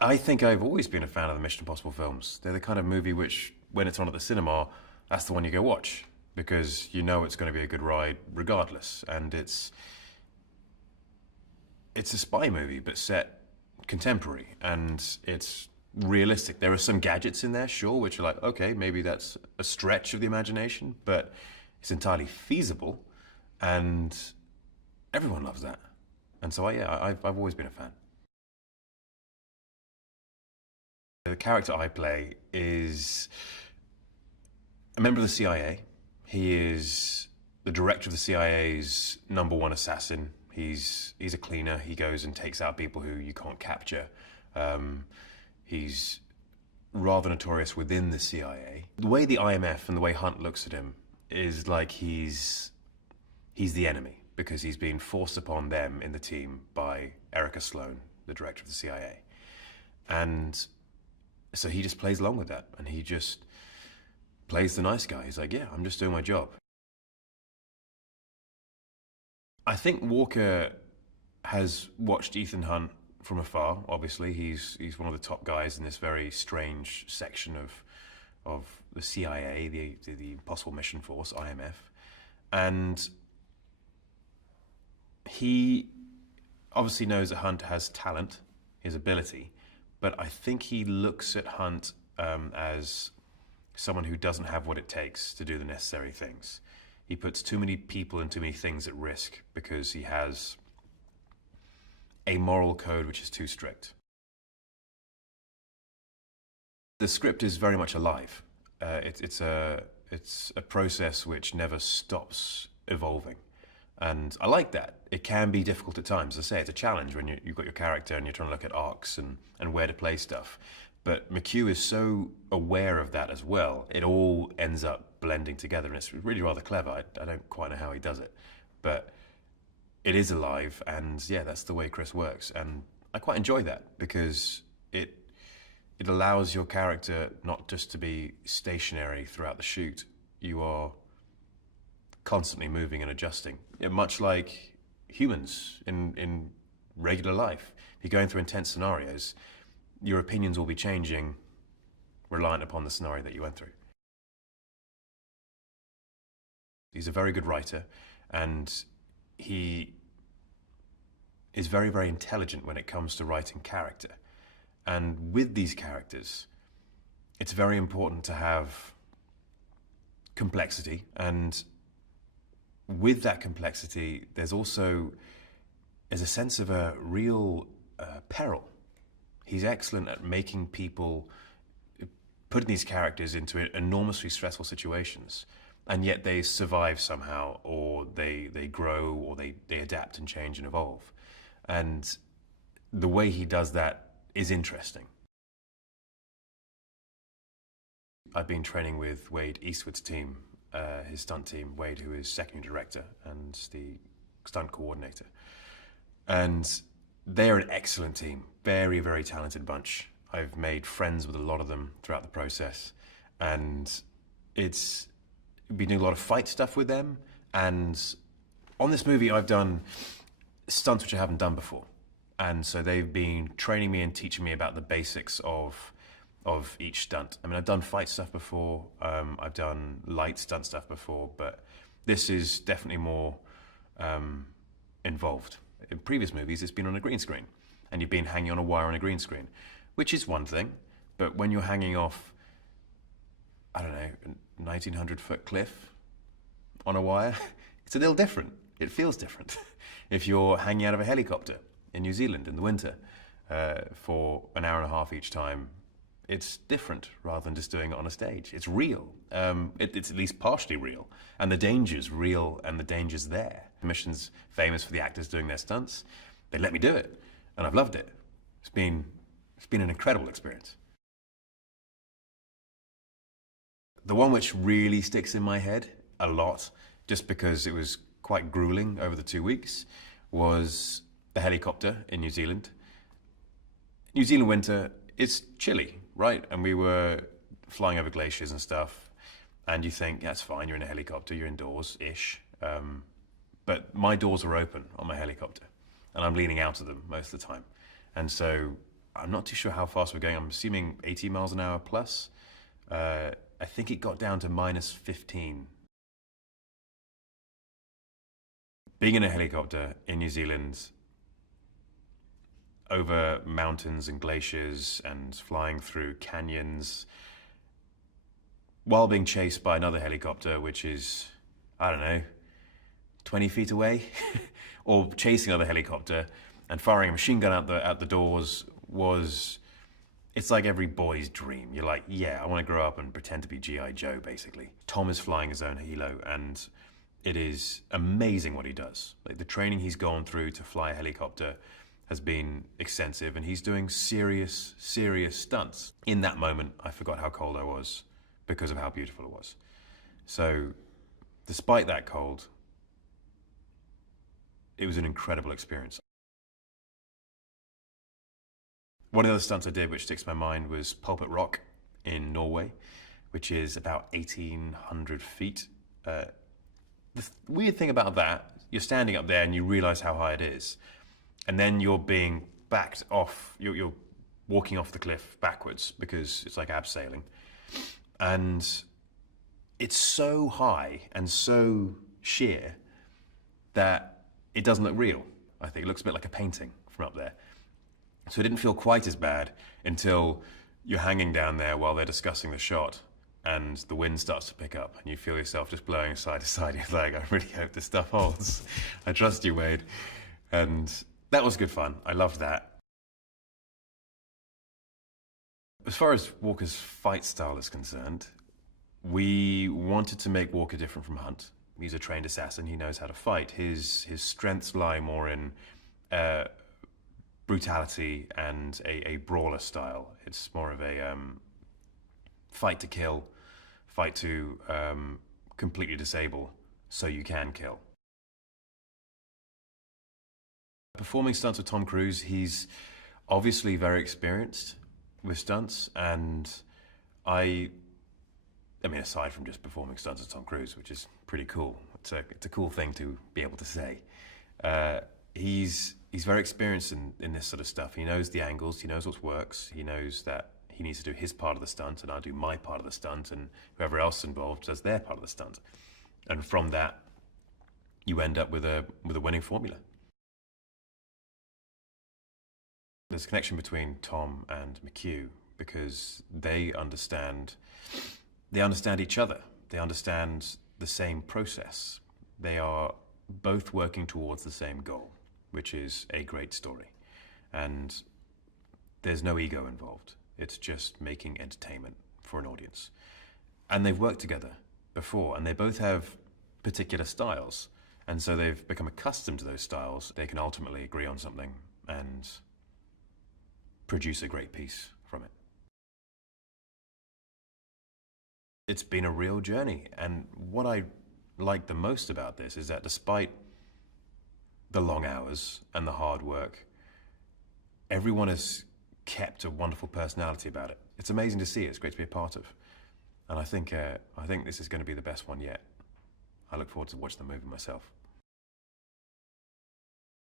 I think I've always been a fan of the Mission Impossible films. They're the kind of movie which, when it's on at the cinema, that's the one you go watch because you know it's going to be a good ride regardless. And it's a spy movie, but set contemporary, and it's realistic. There are some gadgets in there, sure, which are like, okay, maybe that's a stretch of the imagination, but it's entirely feasible, and everyone loves that. And so, I've always been a fan. The character I play is a member of the CIA. He is the director of the CIA's #1 assassin. He's a cleaner. He goes and takes out people who you can't capture. He's rather notorious within the CIA. The way the IMF and the way Hunt looks at him is like he's the enemy because he's being forced upon them in the team by Erica Sloan, the director of the CIA. And so he just plays along with that, and he just plays the nice guy. He's like, yeah, I'm just doing my job. I think Walker has watched Ethan Hunt from afar. Obviously, he's one of the top guys in this very strange section of the CIA, the Impossible Mission Force, IMF, and he obviously knows that Hunt has talent, his ability, but I think he looks at Hunt as someone who doesn't have what it takes to do the necessary things. He puts too many people and too many things at risk because he has a moral code which is too strict. The script is very much alive. It's a process which never stops evolving. And I like that. It can be difficult at times. As I say, it's a challenge when you've got your character and you're trying to look at arcs and where to play stuff. But McHugh is so aware of that as well. It all ends up blending together, and it's really rather clever. I don't quite know how he does it, but it is alive, and yeah, that's the way Chris works. And I quite enjoy that because it allows your character not just to be stationary throughout the shoot. You are constantly moving and adjusting, much like humans in regular life. If you're going through intense scenarios, your opinions will be changing reliant upon the scenario that you went through. He's a very good writer, and he is very, very intelligent when it comes to writing character. And with these characters, it's very important to have complexity, and with that complexity, there's a sense of a real peril. He's excellent at making people, putting these characters into enormously stressful situations, and yet they survive somehow, or they grow, or they adapt and change and evolve. And the way he does that is interesting. I've been training with Wade Eastwood's team, his stunt team, Wade, who is secondary director and the stunt coordinator. And they are an excellent team, very, very talented bunch. I've made friends with a lot of them throughout the process, and it's been doing a lot of fight stuff with them. And on this movie, I've done stunts which I haven't done before. And so they've been training me and teaching me about the basics of each stunt. I mean, I've done fight stuff before, I've done light stunt stuff before, but this is definitely more involved. In previous movies, it's been on a green screen, and you've been hanging on a wire on a green screen, which is one thing, but when you're hanging off, I don't know, a 1,900-foot cliff on a wire, it's a little different. It feels different. If you're hanging out of a helicopter in New Zealand in the winter for an hour and a half each time, it's different rather than just doing it on a stage. It's real. It's at least partially real. And the danger's real, and the danger's there. The mission's famous for the actors doing their stunts. They let me do it, and I've loved it. It's been an incredible experience. The one which really sticks in my head a lot, just because it was quite grueling over the 2 weeks, was the helicopter in New Zealand. New Zealand winter, it's chilly, right? And we were flying over glaciers and stuff, and you think, that's fine, you're in a helicopter, you're indoors-ish. But my doors are open on my helicopter, and I'm leaning out of them most of the time. And so I'm not too sure how fast we're going. I'm assuming 80 miles an hour plus. I think it got down to -15. Being in a helicopter in New Zealand, over mountains and glaciers and flying through canyons, while being chased by another helicopter, which is, I don't know, 20 feet away, or chasing another helicopter and firing a machine gun out the doors it's like every boy's dream. You're like, yeah, I want to grow up and pretend to be G.I. Joe, basically. Tom is flying his own helo, and it is amazing what he does. Like, the training he's gone through to fly a helicopter has been extensive, and he's doing serious stunts. In that moment, I forgot how cold I was because of how beautiful it was. So, despite that cold, it was an incredible experience. One of the stunts I did, which sticks in my mind, was Pulpit Rock in Norway, which is about 1,800 feet. The weird thing about that, you're standing up there and you realize how high it is. And then you're being backed off, you're walking off the cliff backwards because it's like abseiling. And it's so high and so sheer that it doesn't look real. I think it looks a bit like a painting from up there. So it didn't feel quite as bad until you're hanging down there while they're discussing the shot and the wind starts to pick up and you feel yourself just blowing side to side. You're like, I really hope this stuff holds. I trust you, Wade. And that was good fun. I loved that. As far as Walker's fight style is concerned, we wanted to make Walker different from Hunt. He's a trained assassin. He knows how to fight. His strengths lie more in brutality and a brawler style. It's more of a fight to kill, fight to completely disable so you can kill. Performing stunts with Tom Cruise, he's obviously very experienced with stunts, and I mean, aside from just performing stunts with Tom Cruise, which is pretty cool. It's a cool thing to be able to say. He's very experienced in this sort of stuff. He knows the angles, he knows what works, he knows that he needs to do his part of the stunt, and I do my part of the stunt, and whoever else involved does their part of the stunt. And from that, you end up with a winning formula. There's a connection between Tom and McHugh because they understand each other. They understand the same process. They are both working towards the same goal, which is a great story. And there's no ego involved. It's just making entertainment for an audience. And they've worked together before, and they both have particular styles. And so they've become accustomed to those styles. They can ultimately agree on something and produce a great piece from it. It's been a real journey, and what I like the most about this is that despite the long hours and the hard work, everyone has kept a wonderful personality about it. It's amazing to see. It's great to be a part of, and I think this is going to be the best one yet. I look forward to watching the movie myself.